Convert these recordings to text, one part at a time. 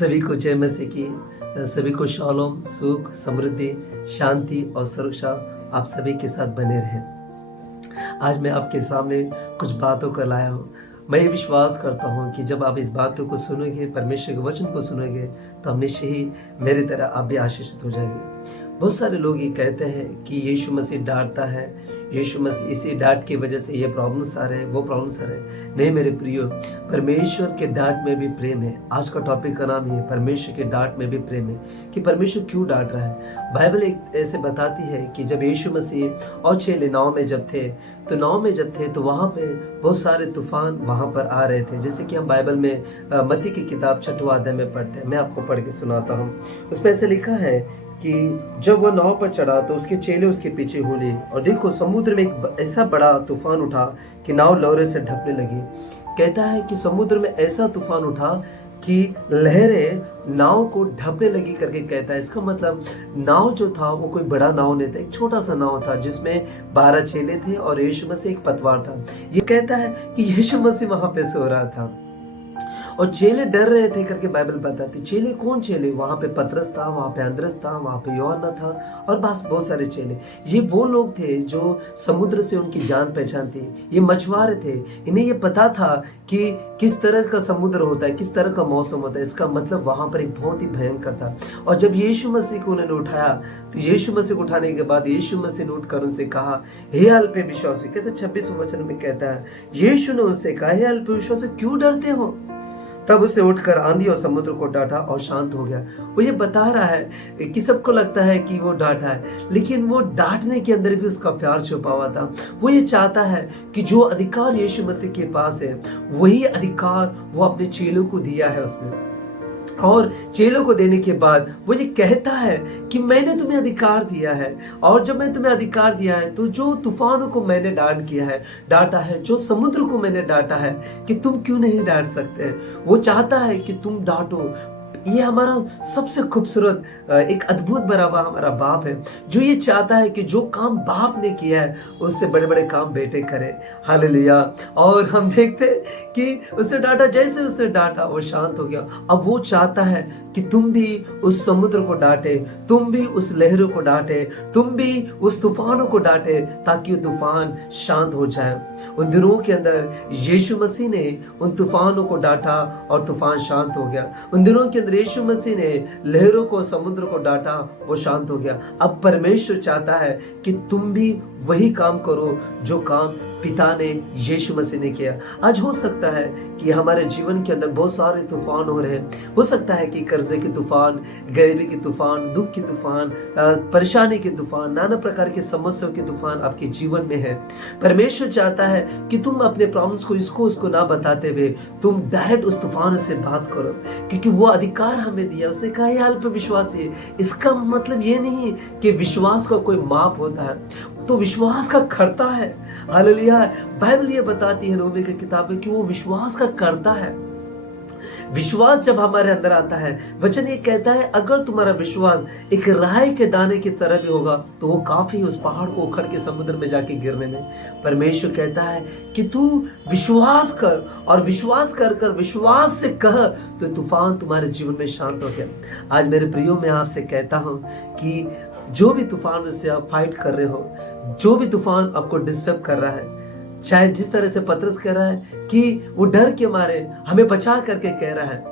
सभी को जय मसीह की। सभी को शालोम, सुख, समृद्धि, शांति और सुरक्षा आप सभी के साथ बने रहें। आज मैं आपके सामने कुछ बातों को लाया हूँ। मैं ये विश्वास करता हूँ कि जब आप इस बातों को सुनोगे, परमेश्वर के वचन को सुनोगे, तो हम निश्चय ही मेरी तरह आप भी आशीषित हो जाएंगे। बहुत सारे लोग ये कहते हैं कि यीशु मसीह डांटता है, यीशु मसीह इसी डांट की वजह से ये प्रॉब्लम्स आ रहे हैं, वो प्रॉब्लम्स आ रहे हैं। नहीं मेरे प्रियो, परमेश्वर के डांट में भी प्रेम है। आज का टॉपिक का नाम ये परमेश्वर के डांट में भी प्रेम है कि परमेश्वर क्यों डांट रहा है। बाइबल एक ऐसे बताती है कि जब यीशु मसीह और चेले नाव में जब थे तो वहाँ पे बहुत सारे तूफान वहाँ पर आ रहे थे। जैसे कि हम बाइबल में मत्ती की किताब 6वां अध्याय में पढ़ते हैं। मैं आपको पढ़ के सुनाता हूँ। उसमें ऐसे लिखा है कि जब वह नाव पर चढ़ा तो उसके चेले उसके पीछे हो लिए, और देखो समुद्र में एक ऐसा बड़ा तूफान उठा कि नाव लहरों से ढपने लगी। कहता है कि समुद्र में ऐसा तूफान उठा कि लहरें नाव को ढपने लगी करके कहता है। इसका मतलब नाव जो था वो कोई बड़ा नाव नहीं था, एक छोटा सा नाव था जिसमें 12 चेले थे और यीशु मसीह एक पतवार था। ये कहता है कि यीशु मसीह वहां पे सो रहा था और चेले डर रहे थे करके बाइबल बताती। चेले कौन चेले? वहां पे पतरस था, वहां पे अंद्रस था, वहां पे यूहन्ना था और बस बहुत सारे चेले। ये वो लोग थे जो समुद्र से उनकी जान पहचान थी। ये मछुआरे थे, इन्हें ये पता था कि किस तरह का समुद्र होता है, किस तरह का मौसम होता है। इसका मतलब वहां पर एक बहुत ही भयंकर था। और जब यीशु मसीह को उन्होंने उठाया तो यीशु मसीह को उठाने के बाद यीशु मसीह ने उठकर उनसे कहा, हे अल्प विश्वासी। कैसे 26वें वचन में कहता है, यीशु ने उनसे कहा, हे अल्प विश्वासी, क्यों डरते हो? तब उसे उठकर आंधी और समुद्र को डांटा और शांत हो गया। वो ये बता रहा है कि सबको लगता है कि वो डांटा है, लेकिन वो डांटने के अंदर भी उसका प्यार छुपा हुआ था। वो ये चाहता है कि जो अधिकार यीशु मसीह के पास है वही अधिकार वो अपने चेलों को दिया है उसने। और चेलों को देने के बाद वो ये कहता है कि मैंने तुम्हें अधिकार दिया है, और जब मैं तुम्हें अधिकार दिया है तो जो तूफानों को मैंने डांटा है, जो समुद्र को मैंने डांटा है, कि तुम क्यों नहीं डांट सकते? वो चाहता है कि तुम डांटो। ये हमारा सबसे खूबसूरत एक अद्भुत भरा हुआ हमारा बाप है, जो ये चाहता है कि जो काम बाप ने किया है उससे बड़े बड़े काम बेटे करें। हालेलुया। और हम देखते कि उसने डांटा, जैसे उसने डांटा वो शांत हो गया। अब वो चाहता है कि तुम भी उस समुद्र को डांटे, तुम भी उस लहरों को डांटे, तुम भी उस तूफानों को डांटे, ताकि वो तूफान शांत हो जाए। उन दिनों के अंदर यीशु मसीह ने उन तूफानों को डांटा और तूफान शांत हो गया। उन दिनों के अंदर यीशु मसीह ने लहरों को, समुद्र को डांटा, वो शांत हो गया। अब परमेश्वर चाहता है कि तुम भी वही काम करो जो काम पिता ने, यीशु मसीह ने किया। आज हो सकता है कि हमारे जीवन के अंदर बहुत सारे तूफान हो रहे हैं। हो सकता है कि कर्जे के तूफान, गरीबी के तूफान, दुख के तूफान, परेशानी के तूफान, नाना प्रकार के समस्याओं के तूफान आपके जीवन में है। परमेश्वर चाहता है कि तुम अपने प्रॉब्लम्स को इसको ना बताते हुए तुम डायरेक्ट उस तूफान से बात करो, क्योंकि वो अधिकार हमें दिया। उसने कहा, ये अल्प विश्वासी। इसका मतलब ये नहीं कि विश्वास का कोई माप होता है, तो विश्वास का करता है। हालेलुया। बाइबल ये बताती है रोमी की किताब में कि वो विश्वास का करता है। विश्वास जब हमारे अंदर आता है, वचन ये कहता है, अगर तुम्हारा विश्वास एक राई के दाने की तरह भी होगा तो वो काफी उस पहाड़ को उखड़ के समुद्र में जाके गिरने में। परमेश्वर कहता है कि तू विश्वास कर, और विश्वास कर विश्वास से कह तो तूफान तुम्हारे जीवन में शांत हो गया। आज मेरे प्रियो, मैं आपसे कहता हूं कि जो भी तूफान से आप फाइट कर रहे हो, जो भी तूफान आपको डिस्टर्ब कर रहा है, चाहे जिस तरह से पतरस कह रहा है कि वो डर के मारे हमें बचा करके कह रहा है,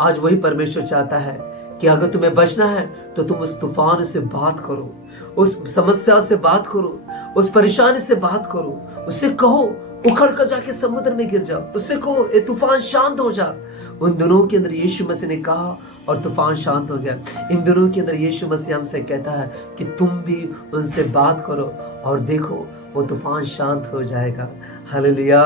आज वही परमेश्वर चाहता है कि अगर तुम्हें बचना है तो तुम उस तूफान से बात करो, उस समस्या से बात करो, उस परेशानी से बात करो, उससे कहो उखड़ कर जाके समुद्र में गिर जाओ, उससे कहो ए तूफान शांत हो जा। उन दिनों के अंदर यीशु मसीह ने कहा और तूफान शांत हो गया। इन दिनों के अंदर यीशु मसीह हमसे कहता है कि तुम भी उनसे बात करो और देखो वो तूफान शांत हो जाएगा। हालेलुया।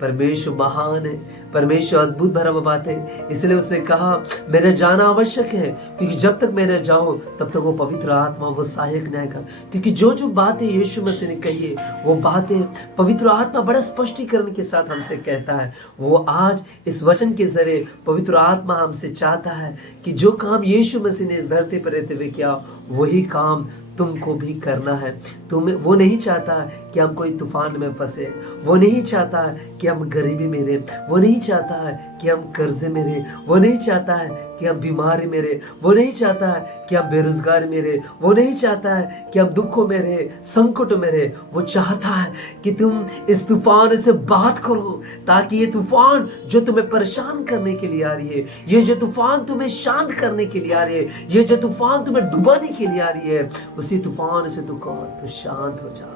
परमेश्वर महान है, परमेश्वर अद्भुत भरा हुआ बात है। इसलिए उसने कहा मेरे जाना आवश्यक है, क्योंकि जब तक मैं न जाऊं तब तक वो पवित्र आत्मा, वो सहायक नहीं आएगा। क्योंकि जो बातें यीशु मसीह ने कही है वो बातें पवित्र आत्मा बड़ा स्पष्टीकरण के साथ हमसे कहता है। वो आज इस वचन के जरिए पवित्र आत्मा हमसे चाहता है कि जो काम यीशु मसीह ने इस धरती पर रहते हुए किया वही काम तुमको भी करना है। तुम्हें वो नहीं चाहता कि हम कोई तूफान में फंसे, वो नहीं चाहता है कि हम गरीबी में रहें, वो नहीं चाहता है कि हम कर्जे में रहें, वो नहीं चाहता है कि हम बीमारी में रहें, वो नहीं चाहता है कि हम बेरोजगारी में रहें, वो नहीं चाहता है कि हम दुखों में रहें, संकट में रहें। वो चाहता है कि तुम इस तूफान से बात करो, ताकि ये तूफान जो तुम्हें परेशान करने के लिए आ रही है, ये जो तूफान तुम्हें शांत करने के लिए आ रही है, ये जो तूफान तुम्हें डुबाने के लिए आ रही है, उसी तूफान से तू शांत हो जा।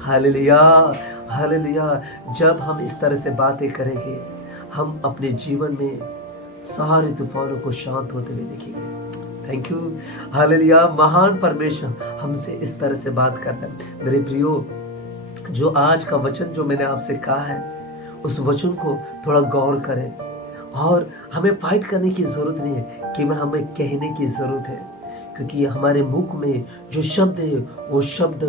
Hallelujah, hallelujah. जब हम इस तरह से बातें करेंगे, हम अपने जीवन में सारे तूफानों को शांत होते हुए देखेंगे। Thank you, hallelujah. महान परमेश्वर हमसे इस तरह से बात करता है। मेरे प्रियो, जो आज का वचन जो मैंने आपसे कहा है, उस वचन को थोड़ा गौर करें। और हमें फाइट करने की जरूरत नहीं है, केवल हमें कहने की जरूरत है, क्योंकि हमारे मुख में जो शब्द है, वो शब्द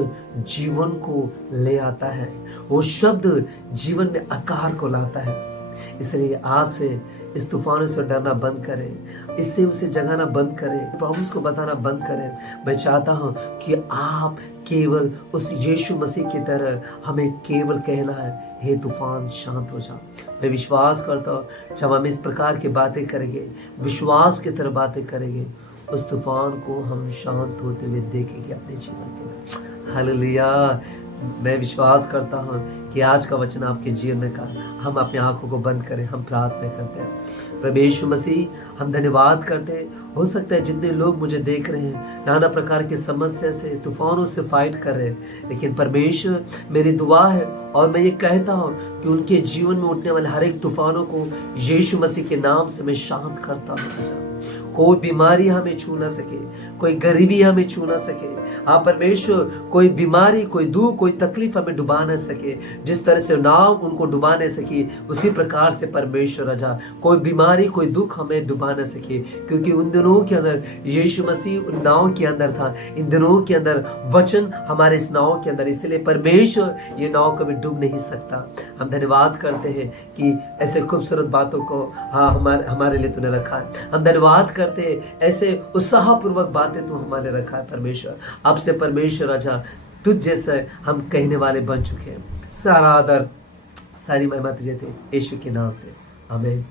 जीवन को ले आता है, वो शब्द जीवन में आकार को लाता है। इसलिए आज से इस तूफानों से डरना बंद करें, इससे उसे जगाना बंद करें, प्रॉब्लम्स को बताना बंद करें। मैं चाहता हूँ कि आप केवल उस यीशु मसीह की तरह हमें केवल कहना है, हे तूफान शांत हो जा। मैं विश्वास करता हूँ जब हम इस प्रकार की बातें करेंगे, विश्वास की तरह बातें करेंगे, उस तूफान को हम शांत होते हुए देखेंगे अपने जीवन के। हालेलुया। मैं विश्वास करता हूँ कि आज का वचन आपके जीवन में का। हम अपनी आंखों को बंद करें, हम प्रार्थना करते हैं। प्रभु यीशु मसीह, हम धन्यवाद करते हैं। हो सकता है जितने लोग मुझे देख रहे हैं, नाना प्रकार की समस्या से, तूफानों से फाइट कर रहे हैं, लेकिन परमेश्वर, मेरी दुआ है और मैं ये कहता हूँ कि उनके जीवन में उठने वाले हर एक तूफानों को यीशु मसीह के नाम से मैं शांत करता हूँ। कोई बीमारी हमें छू ना सके, कोई गरीबी हमें छू ना सके। आप परमेश्वर, कोई बीमारी, कोई दुख, कोई तकलीफ हमें डुबा न सके। जिस तरह से नाव उनको डुबा न सकी, उसी प्रकार से परमेश्वर राजा, कोई बीमारी, कोई दुख हमें डुबा न सके, क्योंकि उन दिनों के अंदर यीशु मसीह उन नाव के अंदर था, इन दिनों के अंदर वचन हमारे इस नाव के अंदर, इसलिए परमेश्वर ये नाव कभी डूब नहीं सकता। हम धन्यवाद करते हैं कि ऐसे खूबसूरत बातों को हमारे लिए तूने रखा है। हम धन्यवाद करते हैं, ऐसे उत्साहपूर्वक बातें तू हमारे रखा है परमेश्वर। अब से परमेश्वर राजा, तुझ जैसे हम कहने वाले बन चुके हैं। सारा आदर, सारी महिमा तुझे दे, यीशु के नाम से, आमीन।